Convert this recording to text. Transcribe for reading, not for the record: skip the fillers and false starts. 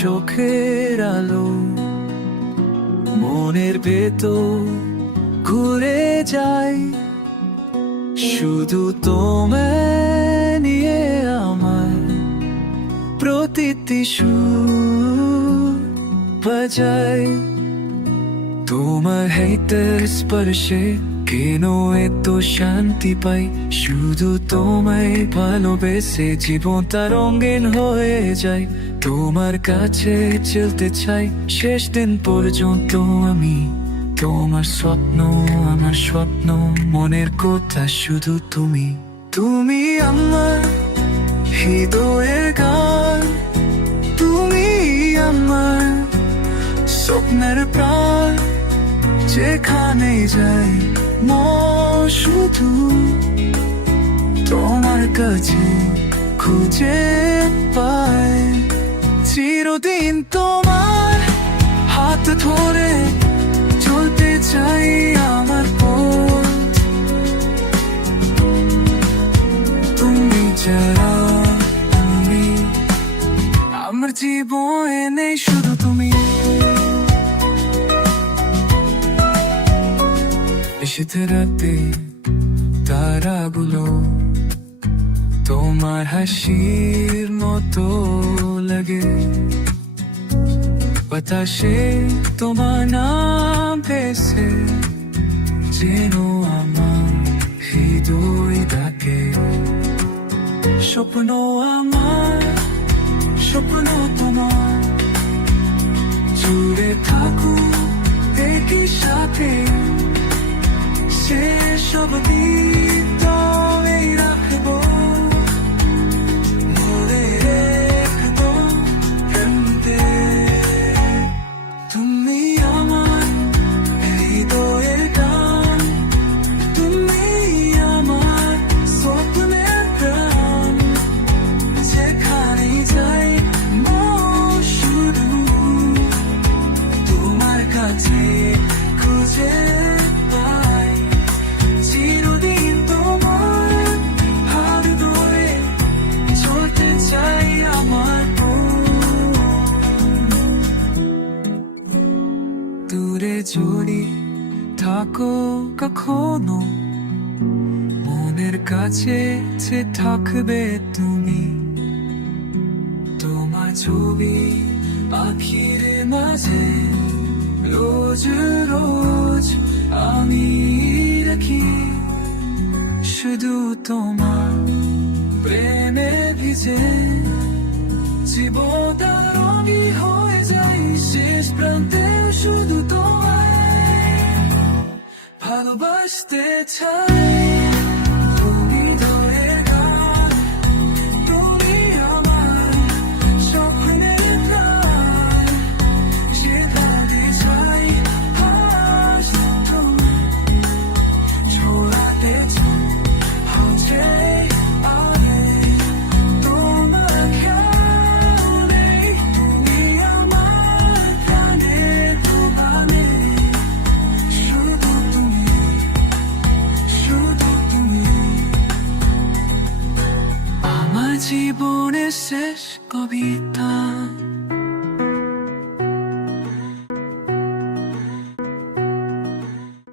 চোখের আলো মনের ভেতর ঘুরে যায়, শুধু তোমায় নিয়ে আমার প্রতিটি সুর বাজায়। তোমার হাতের স্পর্শে কেন এত শান্তি পাই, শুধু তোমায় ভালোবেসে জীবনটা রঙিন হয়ে যায়। তোমার কাছে চলতে চাই শেষ দিন পর্যন্ত আমি, তোমার স্বপ্ন আমার স্বপ্ন, মনের কথা শুধু তুমি। তুমি আমার হৃদয়ের গান, তুমি আমার স্বপ্নের প্রাণ, যেখানে যাই মন শুধু তোমার কাছে খুঁজে পায়। চিরদিন তোমার হাত ধরে চলতে চাই আমার পথ, তুমি ছাড়া আমি, আমার জীবনে নেই শুধু তুমি। নিশীথ রাতে তারাগুলো তোমার হাসির মতো লাগে, বাতাসে তোমার নাম ভেসে যেন আমার হৃদয় ডাকে। স্বপ্ন আমার স্বপ্ন তোমার, জুড়ে থাকুক একই সাথে, শেষ অবধি তুমি রাখবো, মনে রেখবো প্রেমতে। তুমি আমার হৃদয়ের গান, তুমি আমার স্বপ্নের প্রাণ, যেখানে যাই মন শুধু তোমার কাছে খুঁজে পাই। চিরদিন তোমার হাত ধরে চলতে চাই আমার দূরে যদি থাকো কখনো, মনের কাছে যে থাকবে তুমি। তোমার ছবি আখির মাঝে রোজ রোজ আমি রাখি, শুধু তোমার প্রেমে ভিজে জীবনটা রঙি হয়ে যায়। শেষ প্রান্তে শুধু তোমায় ভালোবাসতে চাই। তুমি হৃদয়ের গান, তুমি আমার স্বপ্নের প্রাণ, যেখানে যাই আজ তোমায় ছড়াতে চাই। হচ্ছে আগে তোমার খেয়ালে, তুমি আমার প্রাণে দোকানে, শুধু তুমি শুধু তুমি। আমার জীবনের শেষ কবিতা।